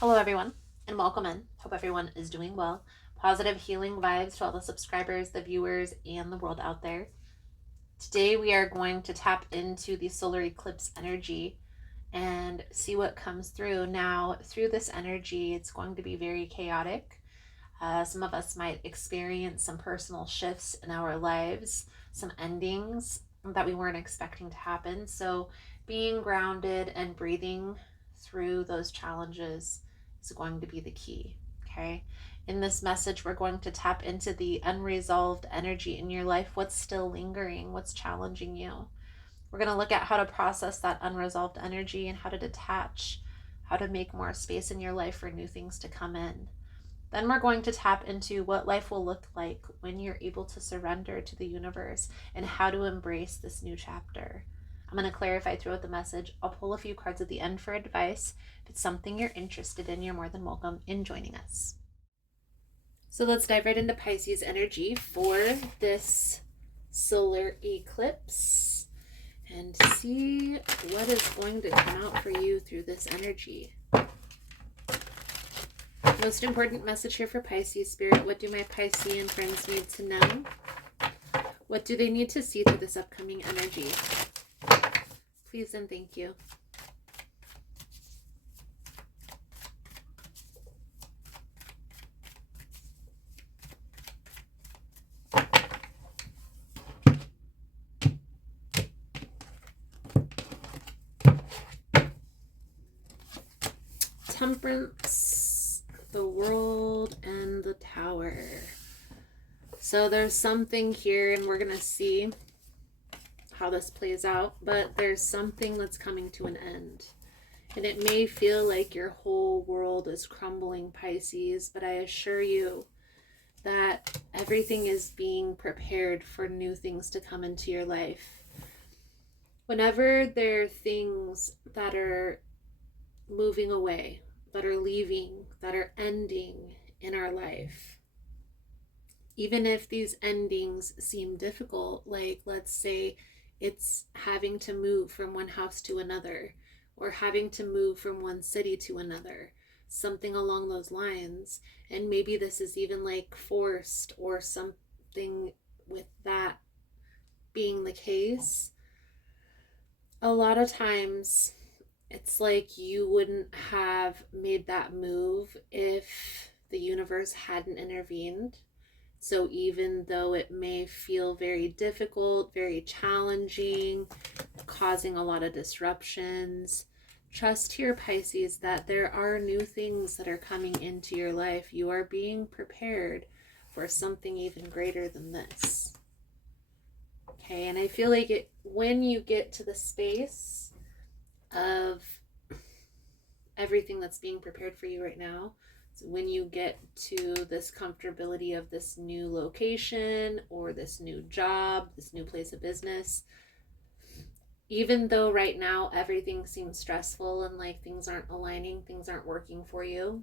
Hello, everyone, and welcome in. Hope everyone is doing well. Positive healing vibes to all the subscribers, the viewers, and the world out there. Today, we are going to tap into the solar eclipse energy and see what comes through. Now, through this energy, it's going to be very chaotic. Some of us might experience some personal shifts in our lives, some endings that we weren't expecting to happen. So, being grounded and breathing through those challenges is going to be the key. Okay. In this message, we're going to tap into the unresolved energy in your life. What's still lingering? What's challenging you? We're going to look at how to process that unresolved energy and how to detach, how to make more space in your life for new things to come in. Then we're going to tap into what life will look like when you're able to surrender to the universe and how to embrace this new chapter. I'm going to clarify throughout the message. I'll pull a few cards at the end for advice. If it's something you're interested in, you're more than welcome in joining us. So let's dive right into Pisces energy for this solar eclipse and see what is going to come out for you through this energy. Most important message here for Pisces Spirit. What do my Piscean friends need to know? What do they need to see through this upcoming energy? Please and thank you. Temperance, the World, and the Tower. So there's something here, and we're going to see how this plays out, but there's something that's coming to an end. And it may feel like your whole world is crumbling, Pisces, but I assure you that everything is being prepared for new things to come into your life. Whenever there are things that are moving away, that are leaving, that are ending in our life, even if these endings seem difficult, like let's say it's having to move from one house to another, or having to move from one city to another, something along those lines, and maybe this is even like forced or something with that being the case, a lot of times it's like you wouldn't have made that move if the universe hadn't intervened. So even though it may feel very difficult, very challenging, causing a lot of disruptions, trust here, Pisces, that there are new things that are coming into your life. You are being prepared for something even greater than this. Okay, and I feel like when you get to the space of everything that's being prepared for you right now, so when you get to this comfortability of this new location or this new job, this new place of business, even though right now everything seems stressful and like things aren't aligning, things aren't working for you,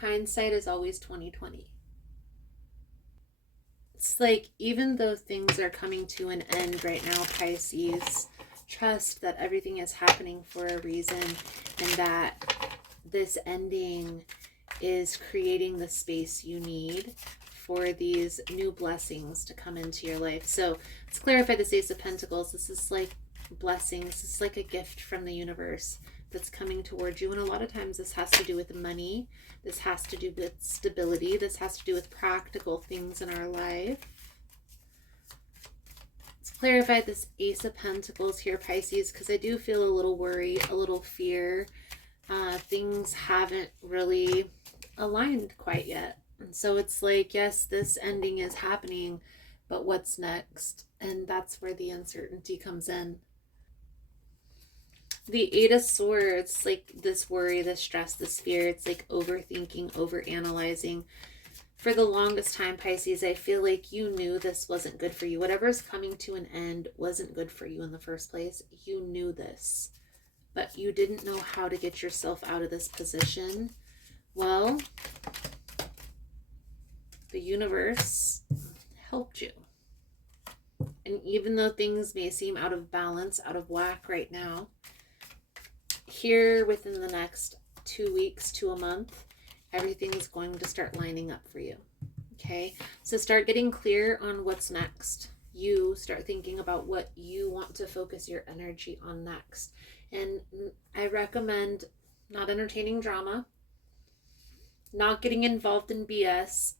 hindsight is always 2020. It's like even though things are coming to an end right now, Pisces, trust that everything is happening for a reason and that this ending is creating the space you need for these new blessings to come into your life. So let's clarify this Ace of Pentacles. This is like blessings. This is like a gift from the universe that's coming towards you. And a lot of times this has to do with money. This has to do with stability. This has to do with practical things in our life. Let's clarify this Ace of Pentacles here, Pisces, because I do feel a little worry, a little fear. Things haven't really aligned quite yet. And so it's like, yes, this ending is happening, but what's next? And that's where the uncertainty comes in. The Eight of Swords, like this worry, this stress, this fear, it's like overthinking, overanalyzing. For the longest time, Pisces, I feel like you knew this wasn't good for you. Whatever's coming to an end wasn't good for you in the first place. You knew this, but you didn't know how to get yourself out of this position. Well, the universe helped you. And even though things may seem out of balance, out of whack right now, here within the next 2 weeks to a month, everything's going to start lining up for you. Okay, so start getting clear on what's next. You start thinking about what you want to focus your energy on next. And I recommend not entertaining drama, not getting involved in BS,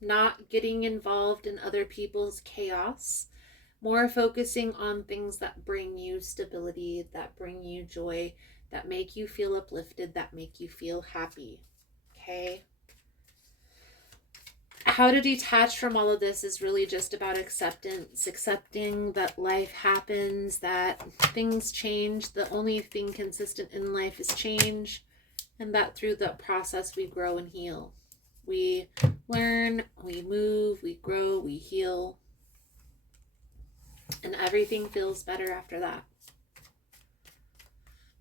not getting involved in other people's chaos, more focusing on things that bring you stability, that bring you joy, that make you feel uplifted, that make you feel happy. Okay? How to detach from all of this is really just about acceptance, accepting that life happens, that things change. The only thing consistent in life is change, and that through the process we grow and heal. We learn, we move, we grow, we heal, and everything feels better after that.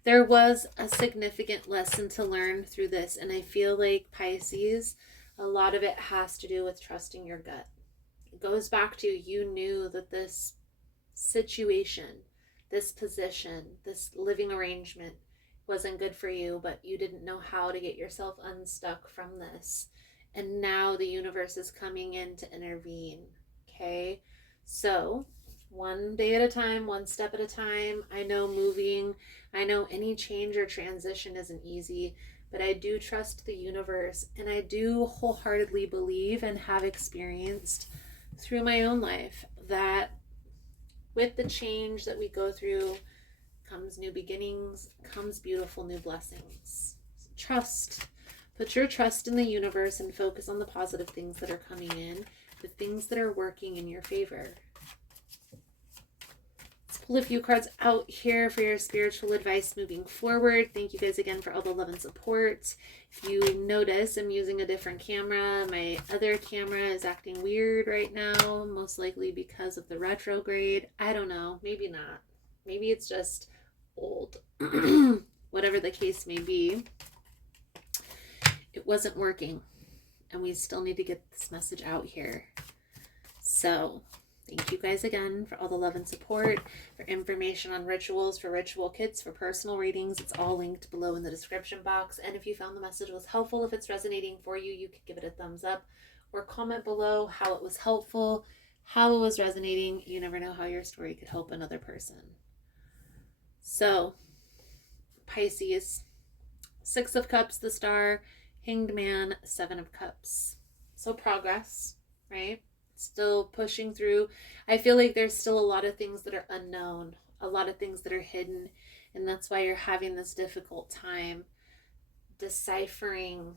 There was a significant lesson to learn through this, and I feel like Pisces, a lot of it has to do with trusting your gut. It goes back to you knew that this situation, this position, this living arrangement wasn't good for you, but you didn't know how to get yourself unstuck from this. And now the universe is coming in to intervene. Okay? So, one day at a time, one step at a time. I know moving, I know any change or transition isn't easy, but I do trust the universe, and I do wholeheartedly believe and have experienced through my own life that with the change that we go through comes new beginnings, comes beautiful new blessings. Trust. Put your trust in the universe and focus on the positive things that are coming in, the things that are working in your favor. Let's pull a few cards out here for your spiritual advice moving forward. Thank you guys again for all the love and support. If you notice, I'm using a different camera. My other camera is acting weird right now, most likely because of the retrograde. I don't know. Maybe not. Maybe it's just old. Whatever the case may be, it wasn't working, and we still need to get this message out here. So thank you guys again for all the love and support. For information on rituals, for ritual kits, for personal readings, it's all linked below in the description box. And if you found the message was helpful, if it's resonating for you, you could give it a thumbs up or comment below how it was helpful, how it was resonating. You never know how your story could help another person. So Pisces, 6 of Cups, the Star, Hanged Man, 7 of Cups. So progress, right? Still pushing through. I feel like there's still a lot of things that are unknown, a lot of things that are hidden, and that's why you're having this difficult time deciphering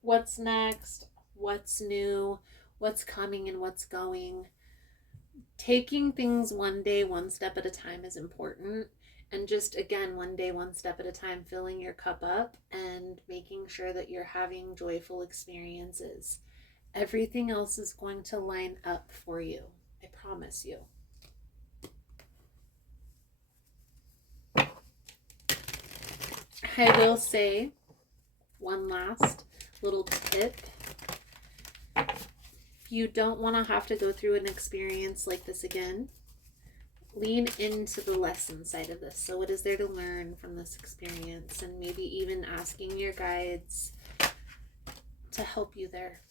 what's next, what's new, what's coming, and what's going. Taking things one day, one step at a time is important. And just, again, one day, one step at a time, filling your cup up and making sure that you're having joyful experiences. Everything else is going to line up for you. I promise you. I will say one last little tip. If you don't want to have to go through an experience like this again, lean into the lesson side of this. So what is there to learn from this experience? And maybe even asking your guides to help you there.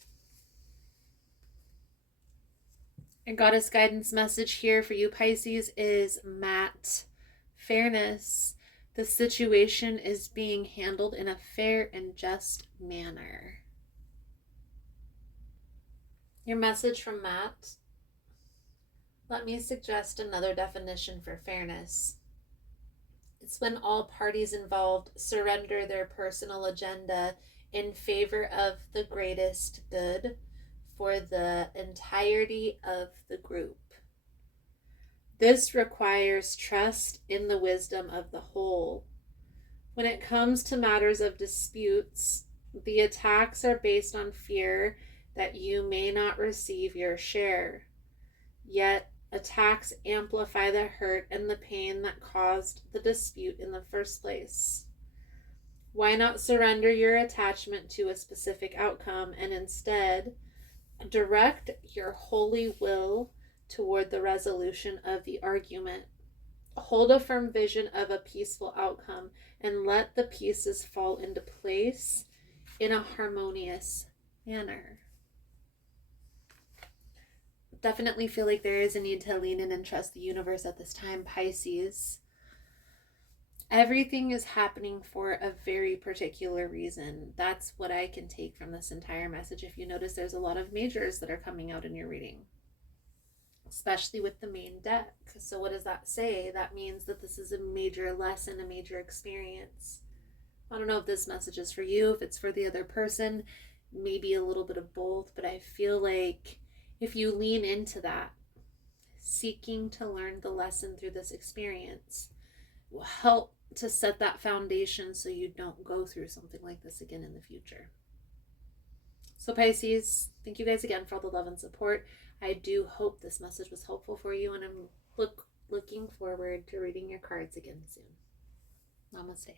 And goddess guidance message here for you Pisces is Matt. Fairness. The situation is being handled in a fair and just manner. Your message from Matt. Let me suggest another definition for fairness. It's when all parties involved surrender their personal agenda in favor of the greatest good for the entirety of the group. This requires trust in the wisdom of the whole. When it comes to matters of disputes, the attacks are based on fear that you may not receive your share. Yet, attacks amplify the hurt and the pain that caused the dispute in the first place. Why not surrender your attachment to a specific outcome and instead direct your holy will toward the resolution of the argument? Hold a firm vision of a peaceful outcome and let the pieces fall into place in a harmonious manner. Definitely feel like there is a need to lean in and trust the universe at this time, Pisces. Everything is happening for a very particular reason. That's what I can take from this entire message. If you notice, there's a lot of majors that are coming out in your reading, especially with the main deck. So what does that say? That means that this is a major lesson, a major experience. I don't know if this message is for you, if it's for the other person, maybe a little bit of both, but I feel like if you lean into that, seeking to learn the lesson through this experience will help to set that foundation so you don't go through something like this again in the future. So Pisces, thank you guys again for all the love and support. I do hope this message was helpful for you, and I'm looking forward to reading your cards again soon. Namaste.